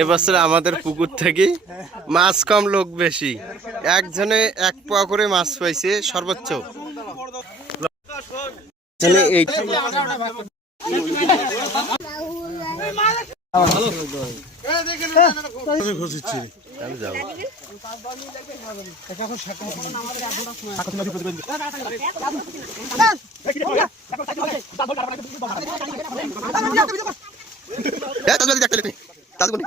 এবছর আমাদের পুকুর থেকে মাছ কম, লোক বেশি। একজনে এক পোয়া করে মাছ পাইছে, সর্বোচ্চ। এ, তাজবাজি দেখতে লেখনি। তাজবাজি।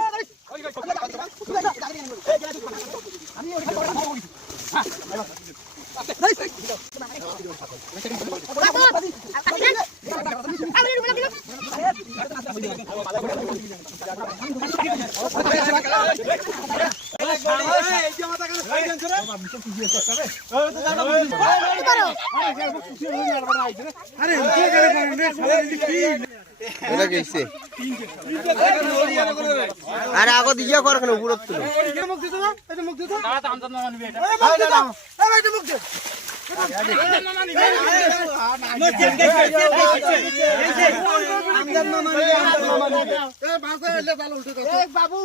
এটা গেছে আরে আগত ইয়ে কর কেন? উপরত তুলো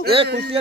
এ কুচিয়া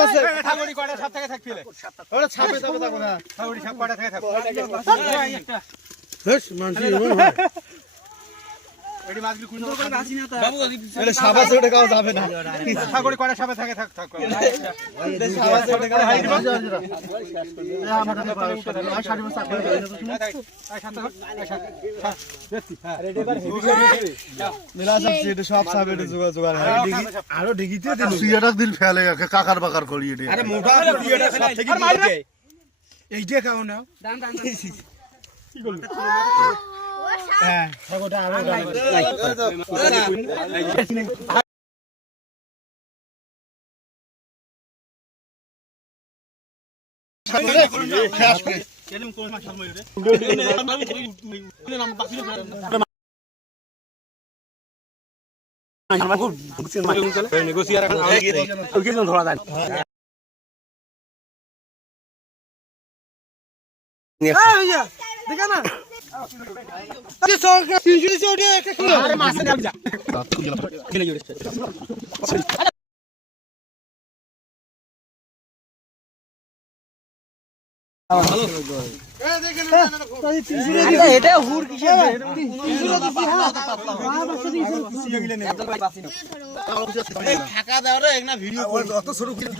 আছে ওটা খাওয়া যাবে না সব সাপ এটা জোগাড় জোগাড় আরও। ডিগিতে দিল। ফেলে কাকার বাকার করি এটা। আরে মোটা এটা সব থেকে এইটা খাও না হ্যাঁ ওটা আরও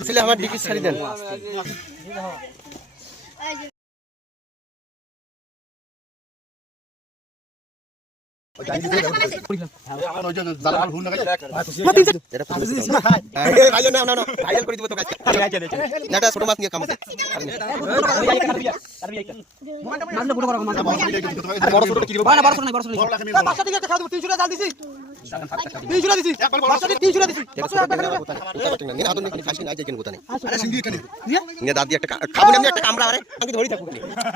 ছেলে আমার ডিকি ছাড়ি দেন ছোট মাছ নিয়ে কাম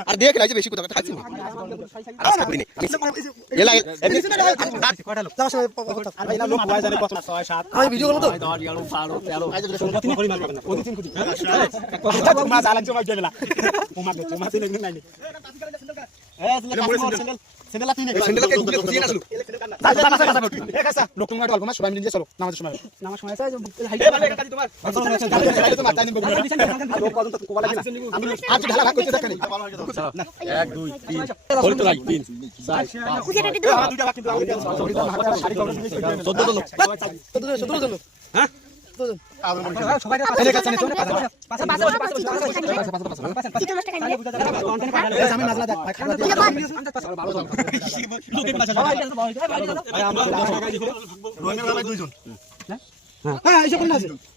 আরে দেখ না যে বেশি কোথা খাচ্ছি আমি ভিডিও করব তো সেন্ডেল নাই হ্যাঁ সেন্ডেল সেন্ডেল আছে সেন্ডেল আছে দিয়ে আসলো লোক তোমার গল্প মাস সবাই মিলে নিয়ে চলো নামাজের সময় নামাজ সময় আছে হাই ভালো কাজ তোমার আজ ঢালা ভাগ করতে থাকেন 1 2 3 হল তো ভাই 3 4 5 দুটো ভাগ কিন্তু 14 জন 14 জন হ্যাঁ দুইজন হ্যাঁ এইসব আছে।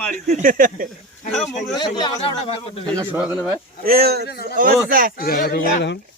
মারি আরে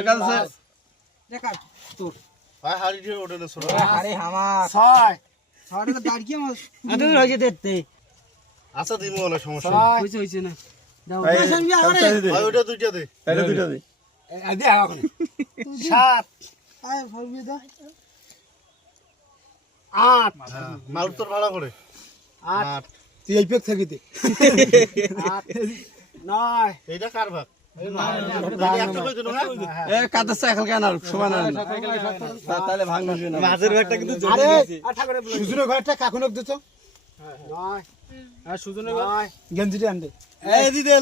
এখান সাইড আচ্ছা দিব বলে সমস্যা এইটা ভাই ওটা দুইটা দে। দুইটা দি। আট। মাল ভাড়া করে। আট। তুই এই পেক থাকিতে এইটা কার ভাগ? হ্যাঁ? সুজনের গেঞ্জিটা আনতে এই দিদে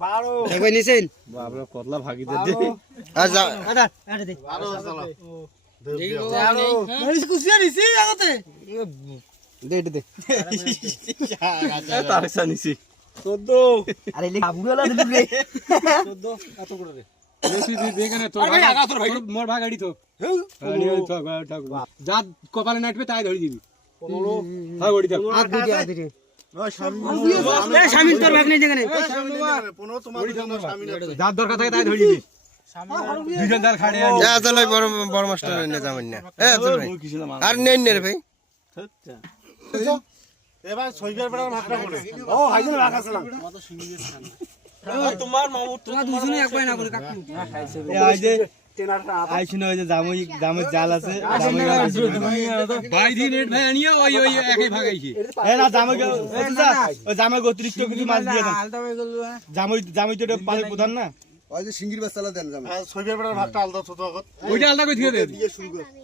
লোক সাথে পাই না তুই থাকেন না হাত দিয়ে সতেরো সিনেমা গান আবার ভাগে ভাগে। বাবরা কতলা ভাগি দে আর দে যা কপালে নাটবে তাই ধরে দিবি। হ্যাঁ যার দরকার থাকে তাই ধরে দিবি বড় মাস্টার যাবেন না আর নেন নে ভাই এবার ছয়বার বেড়ার ভাগটা করে ও হাইজেন রাখা তোমার মামু তোমার দুজনে একবার না করে কাকু। এই যে আইছিল ওই যে জামুই জামুই জাল আছে ভাই দিন রেট ভাই আনিয়া ওই ওই একই ভাগাইছি। এ না ওই জামুই অতিরিক্ত মাছ দিয়ে দেন। জামুই জামুই তো বেড়ার ভাগটা আলাদা ছোট আগত। ওইটা আলাদা কই থেকে দে। তোমার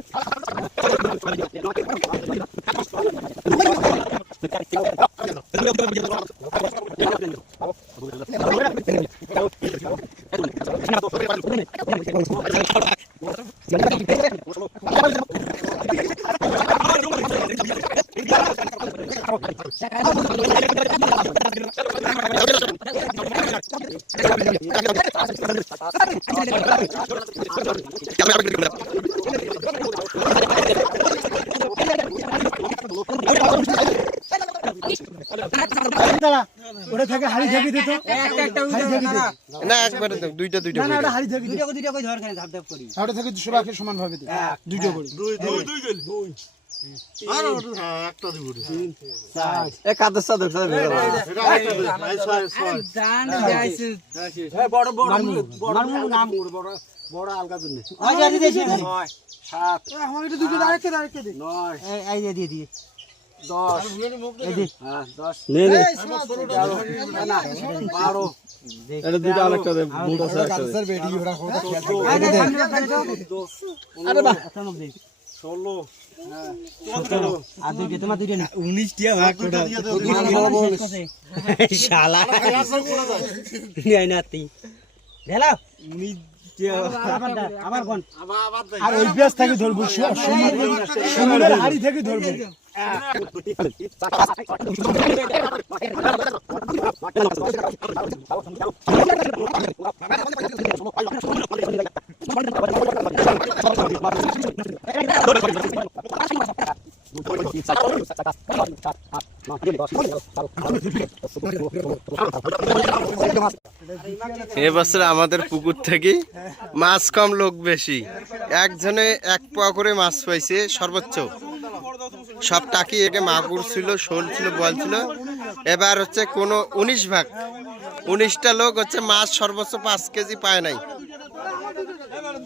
Jangan ওটা থাকে হাড়ি ঝাঁকি দিত না একবারে দুইটা দুইটা না না হাড়ি ঝাঁকি দুইটা দুইটা করে ঝড়খানে ধাপ ধাপ করি ওটা থেকে দুশো রাখে সমান ভাবে দিই দুইটা করে দুই দুই দুই দুই আর ওটা একটা দিব চার এক আদর্শ আদর্শ এটা একটা দিব এই ছয় ছয় জান যাইছে হ্যাঁ বড় বড় বড় নাম বড় বড় আলগা জন্য আজ আর দিয়েছি 7 আমার এটা দুটো আরেকটা আরেকটা দে 9 এই এই দিয়ে দিয়ে দশ হ্যাঁ দশ বারো এটা দুটো আরেকটা দে বুট আছে একটা দে আরে বাহ ষোলো আর দুইটা তোমার দুইটা 19 টিয়া ভাগ করে শালা এই আসল করে দাও নিয়ে না তুই ঢেলা 19 আর ওই ব্যাস থেকে ধরবো সমুদ্রের হাড়ি থেকে ধরবো। এবছর আমাদের পুকুর থেকে মাছ কম, লোক বেশি। একজনে এক পোয়া করে মাছ পাইছে, সর্বোচ্চ। সব টাকি একে মাগুর ছিল, শোল ছিল বল ছিল। এবার হচ্ছে কোনো উনিশ ভাগ। উনিশটা লোক হচ্ছে মাছ সর্বোচ্চ পাঁচ কেজি পায় নাই।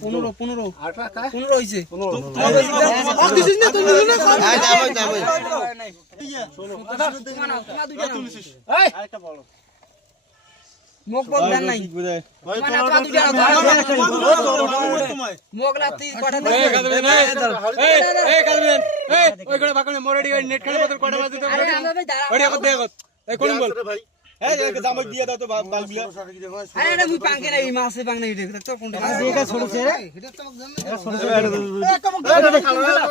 পনেরো পনেরো পনেরো হয়েছে আয় যাব যাব মোক বল দেন নাই ভাই মানে তোমার আপনার দুইটা মোগলা তুই কটা আরে আমাকে দাঁড়া ভাই এই যে জামাই দিয়ে দাও তো বালগুলা আরে এটা মুই পাঙ্কে নাই মাছে পাং নাই এটা তো কোনটা এটা ছোট ছেড়ে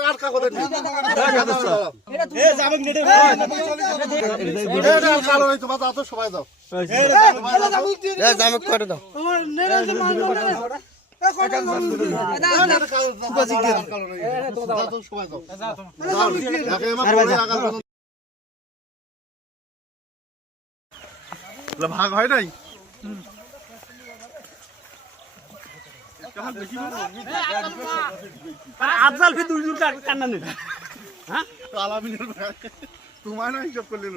আর কা কথা নেই এ জামাই নেটে এটা কালো নাই তোমার তো সবাই দাও এ, জামুক করে দাও ভাগ হয় নাই? আফজাল ফি দুই দুই কান্না নেই ভাগ। তোমার না হিসাব করলে